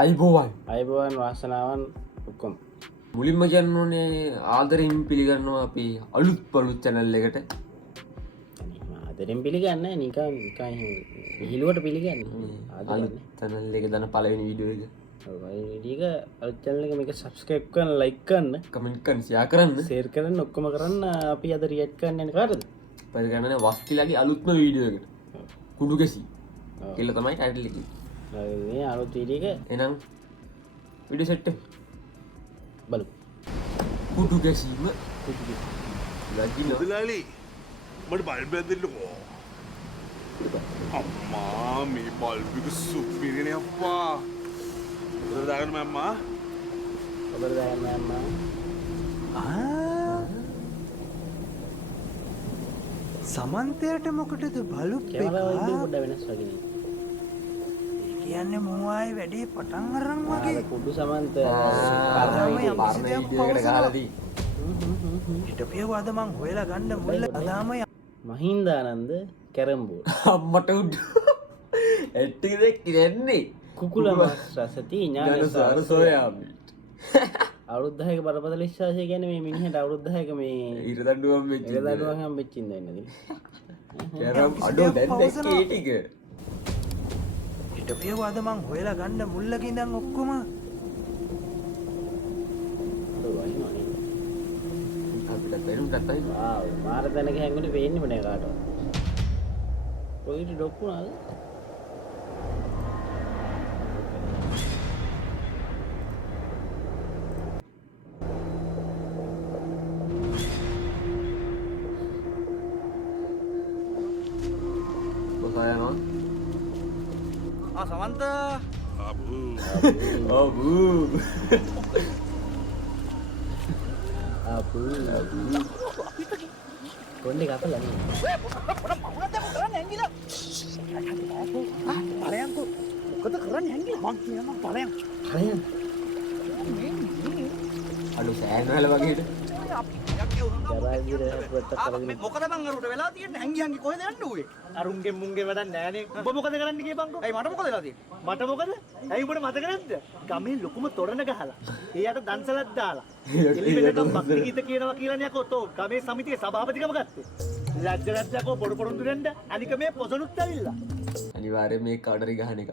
අයිබෝවන් වාසනාවන් ඔක්කොම මුලින්ම කියන්න ඕනේ ආදරෙන් පිළිගන්නවා අපි අලුත් පළුත් channel එකට. ආදරෙන් පිළිගන්නේ නිකන් හිලුවට පිළිගන්නේ. අලුත් channel එක දාන පළවෙනි වීඩියෝ එක. ඔය වීඩියෝ එක අලුත් channel එක මේක subscribe කරන්න, like කරන්න, comment කරන්න, share කරන්න, share කරන්න ඔක්කොම කරන්න. අපි අද react කරන්න යන්නේ කාටද? පරිගණන වස්තිලාගේ අලුත්ම වීඩියෝ එකට. කුඩු ගැසි. කියලා තමයි title එක. මේ අලුත් වීඩියෝ එක එහෙනම් වීඩියෝ සෙට් එක බලමු. කුඩු ගැසීම ලගින මුදලාලි මට බල්බයක් දෙන්නකෝ. අම්මා මේ බල්බ් එක සුපිරිනේ අප්පා. උදේ දාගන්න මම්මා. ඔබට දැන් සමන්තයට මොකටද බලුප් එක? කැමරාව ඉදින් පොඩ්ඩ වෙනස් වගේ නේ. කියන්නේ මොවායි වැඩේ පටන් අරන් වගේ. කුඩු සමන්ත පරණ වීඩියෝ එකට ගහලා දී. හිටපියව අද මං හොයලා ගන්න මුල්ල අදාම මහින්දානන්ද කැරම් බෝඩ් අම්මට උඩ ඇට්ටික දෙක් ඉරන්නේ කුකුල මස් රසති ඥානසාර සොයාමි. අවුරුදු 10ක බරපතල විශ්වාසය කියන්නේ මේ මිනිහට අවුරුදු 10ක මේ ඊට දඬුවම් වෙච්ච ඉර දඩුවම් හම්බෙච්ච ඉඳ ඉන්නදී. කැරම් අඩෝ දැන් දැක්කේ ඒ ටික. හිටපියව අද මං හොයලා ගන්න මුල්ලක ඉඳන් ඔක්කොම අපිට බැලුම් ගත්තයි. වාව් මාර තැනක හැංගුනේ පේන්නේම නෑ කාටවත්. කොයිට ඩොක්කුණාද? බොසයනවා. සමන්ත අබු අපු කොණ්ඩේ කපලා නේ. මොකද කරන්නේ හැංගිලා මං කියනවා ඵලයන් හරියන් අඩෝ සෑන් වල වගේද දරාවිර වට කරගෙන මොකද මං අරුට වෙලා තියෙන්නේ හැංගි හැංගි කොහෙද යන්නේ ඌේ අරුන්ගේ මුන්ගේ වැඩක් නෑනේ. ඔබ මොකද කරන්න කියපන්කෝ? ඇයි මට මොකද වෙලා තියෙන්නේ මට මොකද? ඇයි උඹට මතක නැද්ද? ගමේ ලොකුම තොරණ ගහලා. ඒ යට දන්සලක් දාලා. එලි වෙනකම් භක්ති ගීත කියනවා කියලානේ අකෝ තෝ ගමේ සමිතියේ සභාපතිකම ගත්තේ. ලැජ්ජ ලැජ්ජකෝ පොඩු පොඩු දෙන්න අනික මේ පොසනුත් ඇවිල්ලා. අනිවාර්යයෙන් මේ කාටරි ගහන එක.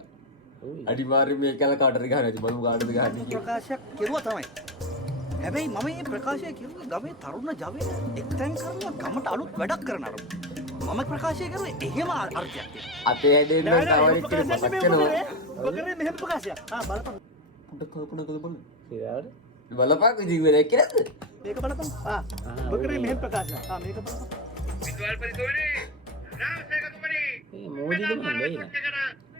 අනිවාර්යයෙන් මේ කල කාටරි ගහන එක. බලමු කාටද ගහන්නේ කියලා. ප්‍රකාශයක් කෙරුවා තමයි හැබැයි මම මේ ප්‍රකාශය කිව්වේ ගමේ තරුණ ජවය එක්තැන් කරලා ගමට අලුත් වැඩක් කරන අර මම ප්‍රකාශය කරුවේ එහෙම අර්ථයක් තියෙනවා අතේ හැදෙන්න තව ඉතින් මතක් වෙනවා. ඔබ කරේ මෙහෙම ප්‍රකාශයක්. බලපන්. පුඩ කල්පනා කරලා බලන්න. සිරාවට බලපන් ඉතින් වෙලේ කියලාද? මේක බලපන්. ඔබ කරේ මෙහෙම ප්‍රකාශයක්. මේක බලපන්. විද්වාල් පරිතුමනි රාමසේකතුමනි මේ මොදිද මන් දෙයි නා.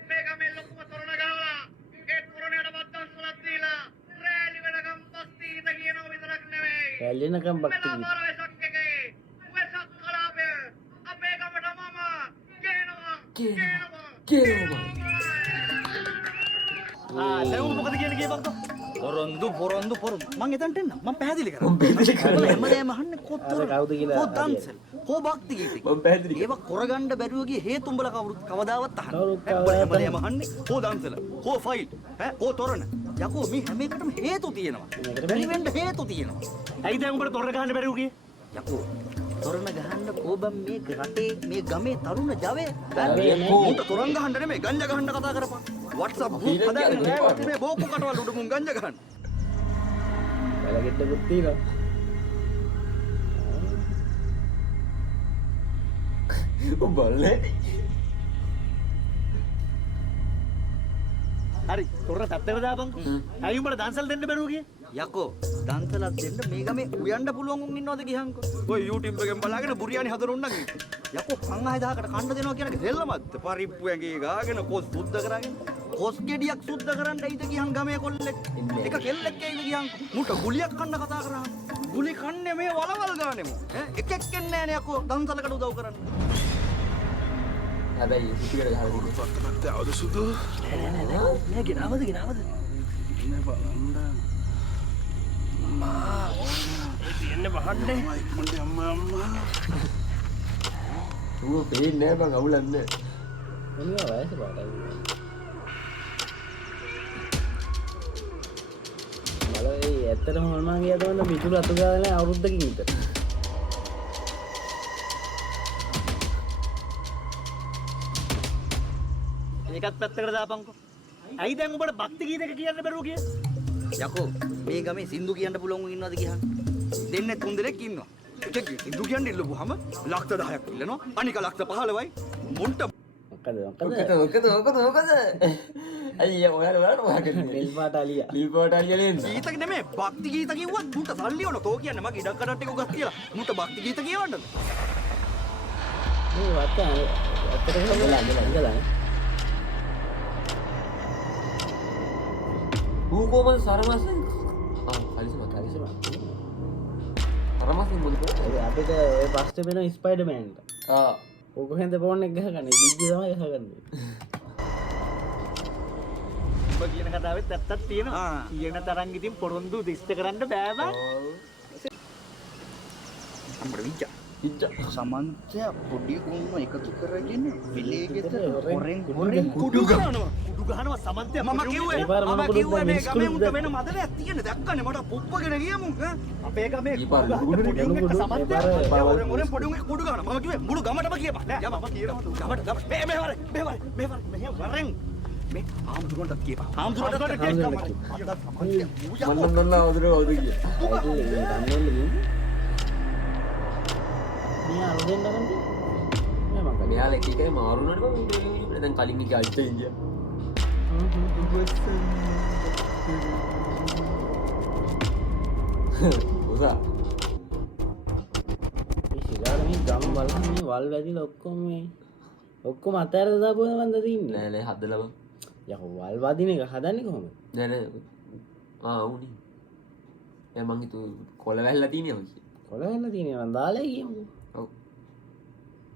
මේක මේ ලොකුම තොරණ ගාලා ඒ තොරණයට බද්දන් සලක් දීලා රැලි වෙනකම් බස්ති ඉත කියනවා විතරක් නෙවෙයි පැල්ලෙනකම් භක්ති ගීත. මෙලා වෙසක් එකේ වෙසක් කලාපය අපේ ගමට මම කියනවා දැන් උඹ මොකද කියන්නේ කියපන්කෝ? පොරොන්දු මං එතනට එන්න මං පැහැදිලි මම කරා පැහැදිලි කරලා හැමදේම අහන්නේ කොතර අර කවුද කියලා කෝ දන්සල් කෝ භක්ති ගීතේ මම පැහැදිලි ඒවා කරගන්න බැරුව ගිය හේතු උඹලා කවදාවත් කවුරුත් අහන්නේ හැමදේම අහන්නේ කෝ දන්සල කෝ ෆයිල් කෝ තොරණ යකෝ මේ හැම එකටම හේතු තියෙනවා බැරි වෙන්න හේතු තියෙනවා ඇයි දැන් උඹට තොරණ ගහන්න බැරි වුගේ? යකෝ තොරණ ගහන්න කෝබම් මේ රටේ මේ ගමේ තරුණ ජවය උන්ට තොරණ ගහන්න නෙමෙයි ගංජා ගහන්න කතා කරපන් WhatsApp group හදාගෙන මේ බෝකු කටවල උඩ මුන් ගංජා ගහන්න බලගෙඩකුත් තියෙනවා. බලන්නේ. හරි තොරණ පැත්තට දාපන්කෝ. ඇයි උඹට දන්සල් දෙන්න බැරුව ගියේ? යකෝ දන්සලක් දෙන්න මේ ගමේ උයන්ඩ පුළුවන් උන් ඉන්නවද ගියහන්කෝ ඔය YouTube එකෙන් බලාගෙන බුරියානි හදන උන් නම් යකෝ 5000කට කන්න දෙනවා කියන එක දෙල්ලමත් පරිප්පු ඇඟේ ගාගෙන කොස් සුද්ධ කරගෙන කොස් ගෙඩියක් සුද්ධ කරන්න ඇයිද ගියන් ගමේ කොල්ලෙක් එක කෙල්ලෙක් ඇයිද ගියන් මුට ගුලියක් කන්න කතා කරා ගුලි කන්නේ මේ වලවල් ගානෙමු එකෙක් එන්නේ නෑනේ යකෝ දන්සලකට උදව් කරන්න හැබැයි පිටිකට ගහලා පත්තනත් අවද සුදු නෑ ගෙනාවද ඉන්න බලන්න තියන්න බහන්නේ. ඉක්මනට අම්මා ඌ පේන්නේ නැහැ බං අවුලන්නේ. මොනවා වයස පාටයි. ඇත්තටම හොල්මන් ගියා තමයි මිතුරු අතු ගාලා අවුරුද්දකින් විතර. ඒකත් පැත්තකට දාපන්කෝ. ඇයි දැන් උඹට භක්ති ගීතක කියන්න බැරුව කිය? යකෝ මේ ගමේ සින්දු කියන්න පුළුවන් උන් ඉන්නවද ගියහන්? දෙන්නේ 3 දෙනෙක් ඉන්නවා. එකෙක් සින්දු කියන්න ඉල්ලුවාම ලක්ෂ 10ක් ඉල්ලනවා. අනික ලක්ෂ 15යි. මුන්ට මොකද අයිය ඔයාලා මොකක්ද නිල් පාට අලියා. නිල් පාට අලියා නේද ගීතක නෙමෙයි භක්ති ගීත කිව්වත් මුන්ට සල්ලි ඕන. තෝ කියන්නේ මගේ ඉඩක් කඩට් එක උගස් කියලා. මුන්ට භක්ති ගීත කියවන්නද? මේ වත් ඇත්තටම ඉඳලා ඌ කොහමද සරමස්සේ කලිසම සරමස්සේ මොකද අපිට ඔය පස්සේ වෙන ස්පයිඩර්මෑන්ට. ඕක හෙන්ද ෆෝන් එක ගහගන්නේ. ඩිජ්ජි තමයි ගහගන්නේ. උඹ කියන කතාවෙත් ඇත්තක් තියෙනවා. කියන තරම් ඉතින් පොරොන්දු දිස්ත කරන්න බෑ බං. අම්බර විජ්ජා. ඉච්චා සමන්තය පොඩි උන්ව එකතු කරගෙන විලේ ගෙදර හොරෙන් කුඩු ගහනවා. කුඩු ගහනවා සමන්තය. මම කිව්වේ ඒ පාර මම මම කිව්වේ මේ මිනිස්සු ගමේ උන්ට වෙන මදලයක් තියෙන දැක්කනේ මට පුප්පගෙන ගියමු අපේ ගමේ ඊ පාර කුඩු කුඩු ගහන පොඩි උන්ට සමන්තය. හොරෙන් හොරෙන් පොඩි උන්ගේ කුඩු ගහනවා මම කිව්වේ මුළු ගමටම කියපන් නෑ මම කියනවා ගමට මේ වරෙන් මේ ආම්දුරන්ට කියපන් ආම්දුරන්ට මන්න අවුදුර අවුද කිය මේ අලුතෙන් තරන්දි මේ මං කලින් මෙයාලා එක එකයි මාරුනට දැන් කලින් එක අයිට ඉන්දිය උසා මේ සිගාර මේ ගම බලන්න මේ වල් වැදිලා ඔක්කොම අතෑරලා දාපුවම මන්ද තින්නේ. නෑ නෑ හදලම යකෝ වල් වදින එක හදන්නේ කොහොමද? නෑ නෑ උනි දැන් මං හිතුව කොළ වැල්ලා තියෙනවා කිය කොළ වෙන්න තියෙනවා මං දාලා ගියමුකෝ. ඔව්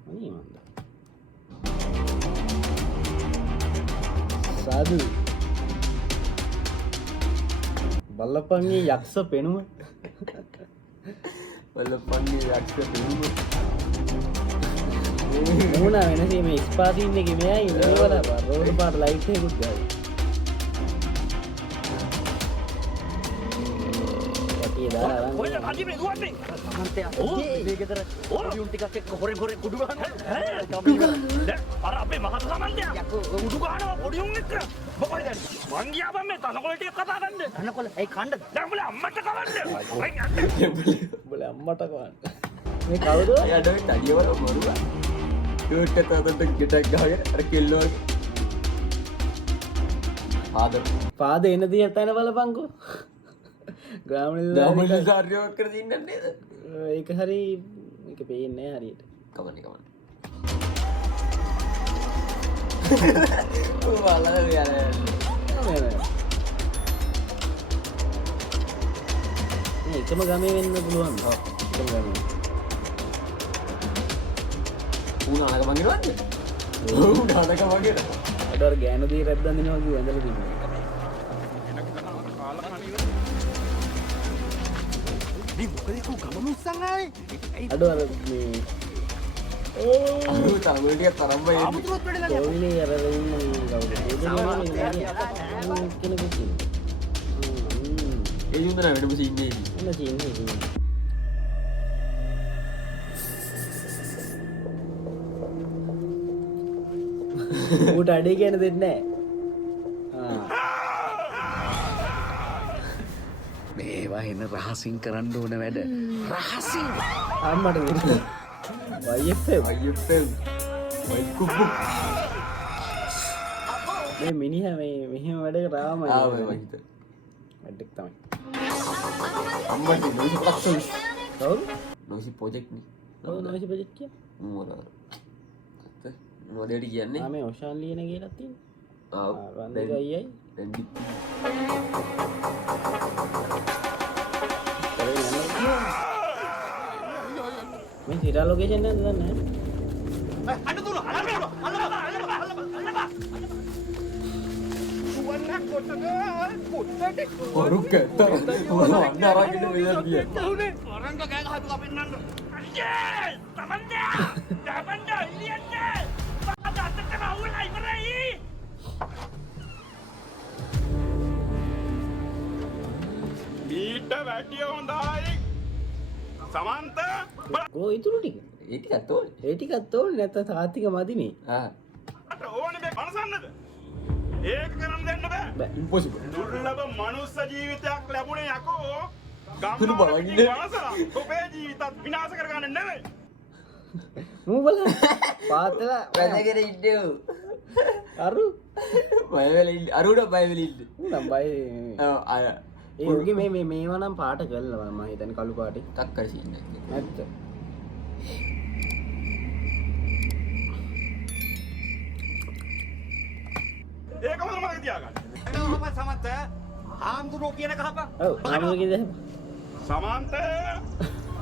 අනේ මන්ද. සාදු බලපංගේ යක්ෂ පෙනුම බලපන්නේ යක්ෂ පෙනුම මූණ වෙනසේ මේ ස්පාතින් එකේ මෙයා ඉන්නේ වල රෝඩ් පාට ලයිට් එකකුත් ගාලා. යකී දාලා අරන්. ඔය අදිමේ දුවන්නේ. සමන්තය. මේ ගෙදර පොඩි උන් ටිකක් එක්ක හොරෙන් කුඩු ගහනවා. දැන් අර අපේ මහත් සමන්තය. කුඩු ගහනවා පොඩි උන් එක්ක. මොකද දැන් මං ගියාපම් මේ තනකොළ ටික කතා කරන්න. තනකොළ ඇයි කණ්ඩ දැන් උඹලා අම්මට කවන්න. උඹලා අම්මට කවන්න. මේ කවුද? යඩේ තඩියවල මොරුවා ඩෝට් එක තතට ගෙටක් ගහගෙන අර කෙල්ලෝ පාද එන දිය තැන බලපංකෝ. ගාමනිල් කාර්යයක් කර දින්නන්නේ නේද ඒක හරි මේක පේන්නේ නැහැ හරියට. කවන්නේ ඔය බලලා යන්නේ මේ එකම ගමේ වෙන්න පුළුවන්. එකම ගමේ. ඌ නානක මගිනවද ඌ නානක මගින අදවර ගෑනු දී රැද්දන් දෙනවා කිව්ව ඇඳලා තිබුණා. මේ මොකද කෝ ගම මුස්සන් ආයේ අදවර මේ අර තමුටිය තරම්ම එන්නේ ආමුතුරුත් වෙඩ දැන් කොවිලේ අර ඉන්න කවුද? කෙනෙකුට ඒ යුන්දන වෙනම සීන්නේ ඉන්න තියෙන්නේ. ඌට අඩේ කියන දෙන්නේ නැහැ. මේවා එන රහසින් කරන්න ඕන වැඩ රහසින් අම්මට දෙන්න. YFM අයියෝ වයිකුප්පු මේ මිනිහා මේ මෙහෙම වැඩකට ආවම ආවේ වහිත වැඩක් තමයි. අම්මට නොසි පක්ෂ කවුද? නොසි ප්‍රොජෙක්ට් නේ ඔව් නොයිසි ප්‍රොජෙක්ට් කිය. මොනවා මොඩේට කියන්නේ ආ මේ ඔෂාන් ලියන කියලා තියෙනවා. ආ වන්දික අයියයි. දැන් මේ සිරා ලොකේෂන් එක දන්නේ නැහැ. අන්න දුන අල්ලපා පොරුක තර මොනවා අරගෙන මෙයා ගියා වරන්ට කෑ ගහපු කපින්නන්න අයියේ සමන්තය. දාපන්ද එළියට. පාද අතට අවුලයි ඉවරයි. මීට උඩ වැටිය හොඳයි. සමන්ත කෝ ඉතුරු ටික ඒ ටිකත් ඕනේ. ඒ ටිකත් ඕනේ නැත්නම් තාත්තික මදිනේ මට ඕනේ මේ මනසන්නද? ඒක කරන්න දෙන්න බෑ. ඉම්පොසිබල්. දුර්ලභ මනුස්ස ජීවිතයක් ලැබුණේ යකෝ. තුරු බලන්න. වනසලා ඔබේ ජීවිතත් විනාශ කරගන්න නෙවෙයි. මූ බලන්න පාතලා වැදගෙන ඉන්නේ. අරු බය වෙලා ඉන්නේ. අරුණ බය වෙලා ඉන්නේ. නම් බයි අය ඒ උගේ මේවා නම් පාට කරලා මම හිතන්නේ කළු පාටේ කක්කර සීන් එක. නැත්ත ඒක හොඳ මතක තියාගන්න. එනවා සමන්ත ආම්දුරෝ කියන කහපන් ඔව් ආමගේ දැන් සමන්ත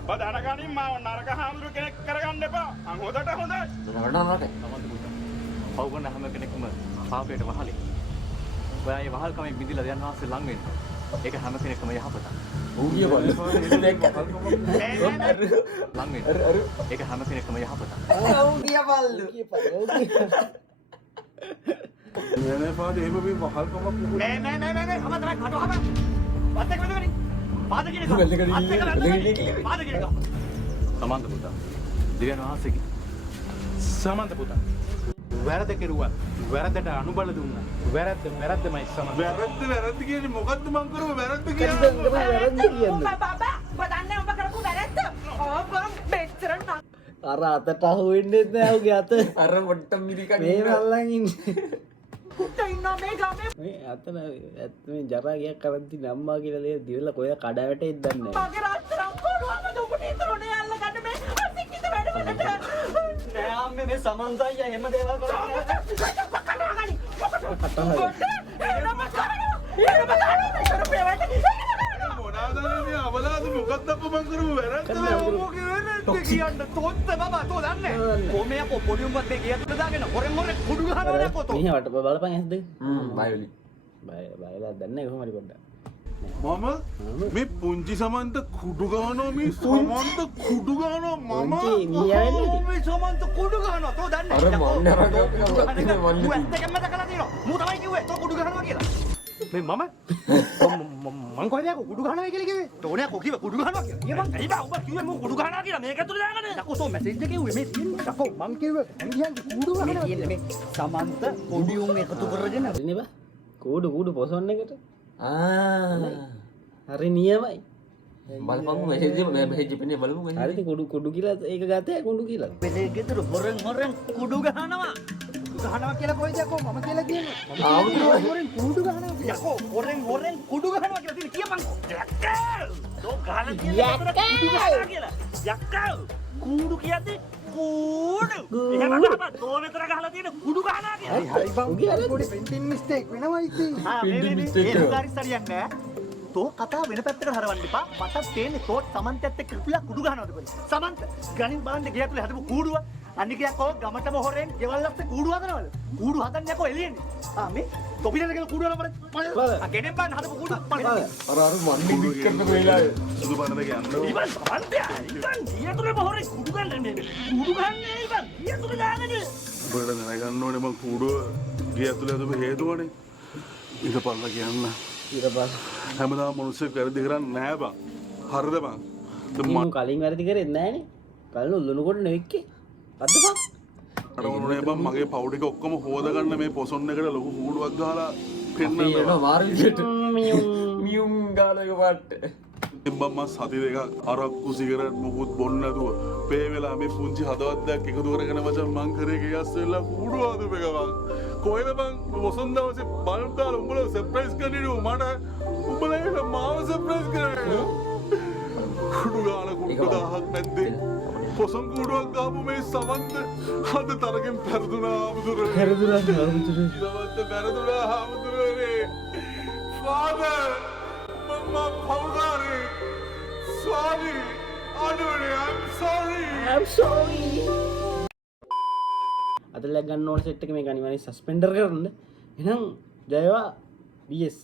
ඔය දැනගනින් මාව නරක හාමුදුරු කෙනෙක් කරගන්න එපා. අන් හොදට හොඳයි. නරනරක. පව් කරන හැම කෙනෙක්ම පාපයට වහලේ. ඔයා මේ වහල්කමෙන් මිදිලා යන වාසේ ලඟ වෙන්න. ඒක හැම කෙනෙක්ම යහපතක්. ඌ කිය බලන්න. ලඟ වෙන්න. අර ඒක හැම කෙනෙක්ම යහපතක්. ඌ කිය බලන්න. නෑ පාද එහෙම මේ වහල්කමක් නෑ කම තමයි කටෝ කම පත්තක වෙනවනේ පාද කියන එක වැල්ලකට ඉන්නේ. පාද කියන එක සමන්ත පුතා. දිව්‍යන් වහන්සේගේ සමන්ත පුතා වැරද කෙරුවා වැරදට අනුබල දුන්නා වැරද්දමයි සමන්ත වැරද්ද කියන්නේ මොකද්ද මං කරව වැරද්ද වැරද්ද කියන්නේ බබා බදන්නේ ඔබ කරපු වැරද්ද ඕක බෙච්චර නක් අර අතට අහු වෙන්නේ නැහැ උගේ අත අර පොට්ටම් මිරිකන් මේ මල්ලන් ඉන්නේ ඉන්නවා මේ ගමේ මේ අතන මේ ජරා ගියක් කරන් තින අම්මා කියලා ලේ දිවලා කොය කඩ වැටෙයිද දන්නේ නැහැ මගේ රත්තරන් කොළුවම ඔබට ඉතරුනේ අල්ලගන්න මේ අසිකිත වැඩවලට නෑ අම්මේ මේ සමන්තය එහෙම දේවල් කරන්නේ මොනවාද මේ අවලාද මොකද්ද අප මං කරව වැරද්ද කියන්න තෝත්ත බබා තෝ දන්නේ. කොහේ යකෝ පොඩි උඹත් මේ ගිය තුල දාගෙන හොරෙන් කුඩු ගහනවා යකෝ තෝ. මෙහි වට බලපන් ඇස්ද බය වෙලි. බයලා දන්නේ කොහොම හරි පොඩ්ඩක් මම මේ පුංචි සමන්ත කුඩු ගහනවා මේ සමන්ත කුඩු ගහනවා මම පුංචි මීයා වෙන්නේ මේ සමන්ත කුඩු ගහනවා තෝ දන්නේ. අර මන්නේ අර ඌ ඇත්තටම දැකලා තියෙනවා. මූ තමයි කිව්වේ තෝ කුඩු ගහනවා කියලා. මේ මම මං කොහෙද යකෝ කුඩු ගහනවා කියලා කිව්වේ තෝනේ කො කිව්වේ කුඩු ගහනවා කියලා. ඊ මං ඇයි බා ඔබ කිව්වේ මම කුඩු ගහනවා කියලා මේක ඇතුලේ දාගන්න යකෝ තෝ මැසේජ් එකේ කිව්වේ මේ තියෙන්නේ. යකෝ මං කිව්වේ ඇංගියන්ගේ කුඩු මේ ගහනවා තියෙන්නේ මේ සමන්ත පොඩි උන් එකතු කරගෙන හරිනේ බා කූඩු පොසොන් එකට ආ හරි නියමයි බලපං මෙහෙජ් පෙන්නේ බලමු මෙහෙජ්. හරිද කුඩු කියලා ඒක ගතේ කුඩු කියලා පෙලේ ගෙදර හොරෙන් කුඩු ගහනවා. ගහනවා කියලා කොහෙද යකෝ මම කියලා කියන්නේ ආමුදුරෝ හොරෙන් කුඩු ගහනවා යකෝ හොරෙන් කුඩු ගහනවා කියලා තියෙන කියපන්කෝ. යක්කල් තෝ ගහලා තියෙන කුඩු ගහනවා කියලා යක්කල් කූඩු කියන්නේ කූඩු එහෙම තමයි තෝ මෙතන ගහලා තියෙන කුඩු ගහනවා කියලා හරි බං පොඩි printing mistake වෙනවා ඉතින් ඒ හුඟාරි සරියන්නේ තෝ කතා වෙන පැත්තකට හරවන්න එපා මට තේන්නේ තෝ සමන්තයත් එක්ක කිපුලා කුඩු ගහනවාද කියලා සමන්ත ගණන් බලන්න ගියා තුල හදපු කූඩුව අනිකයක් කෝ ගමටම හොරෙන් ගෙවල් අස්සේ කූඩු හදනවද කූඩු හදන්නේ යකෝ එළියෙන්නේ මේ තොපිලන කියලා කූඩු වල ගෙඩෙන් බලන්න හදපු කූඩු අර මන්නේ වික් කරන වෙලාවේ සුදු බණද කියන්නේ ඉතින් සමන්තය ඉතින් ගියා තුල හොරෙන් කුඩු ගන්න මේ කුඩු ගන්නේ ඉතින් ගියා තුල දාන්නේ උඹට දැනගන්න ඕනේ මං කුඩුව ගිය ඇතුලේ හදපු හේතුවනේ ඊට පල්ලා කියන්න ඊට පස්සේ හැමදාම මිනිස්සු වැරදි කරන්නේ නැහැ බං හරිද බං මම කලින් වැරදි කරෙත් නැහනේ කලින් උල්ලුණු කොට නෙවෙක්කේ අද්දපන් මට ඕනේ බං මගේ පව් ටික ඔක්කොම හොදගන්න මේ පොසොන් එකට ලොකු කූඩුවක් ගහලා පෙන්නන්න එනවා මාරු විදියට මියුම් ගාලා එක පාට බං මම සති දෙකක් අරක්කු සිගරට් මොකුත් බොන්න නැතුව පේ වෙලා මේ පුංචි හදවතක් එකතු කරගෙන මචං මං කරේ ගියස් වෙලා කූඩුව හදපු එක බං කොහෙද බං පොසොන් දවසේ බල්බ් දාලා උඹලා සර්ප්‍රයිස් කරන්නේ මට උඹලා මාව සර්ප්‍රයිස් කරන්නේ කුඩු ගාලා කුඩු 1000ක් නැද්දේ පොසොන් කුඩුවක් ගාපු මේ සමන්ත හද තරගෙන් පෙරදුනා ආමුදුරේ පෙරදුනා ආමුදුරේ ෆාදර් මම්මා පවුගාරේ sorry I'm sorry අදලක් ගන්න ඕන සෙට් එක මේක අනිවාර්යෙන් සස්පෙන්ඩර් කරන්න එහෙනම් ජයවා BS